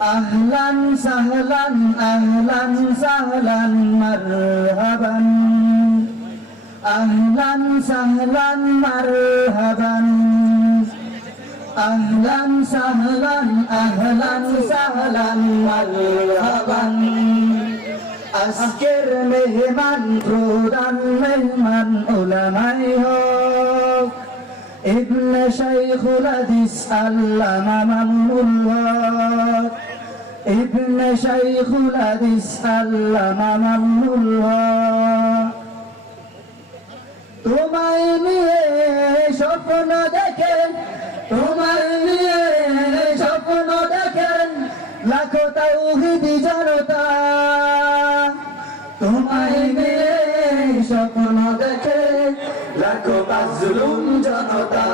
আহলান সাহলান মারহাবান, আহলান সাহলান মারহাবান, আহলান সাহলান মারহাবান। আজকের মেহমান প্রধান মেহমান উলামায়ে হক ইবনে শাইখুল হাদিস আল্লামা মামুনুল হক, ইবনে শাইখুল হাদিস আল্লামা মামুনুল হক। তোমায় নিয়ে স্বপ্ন দেখেন, তোমায় নিয়ে স্বপ্ন দেখেন লাখো তাওহীদি জনতা, তোমায় নিয়ে স্বপ্ন দেখে লাখো মাজলুম জনতা।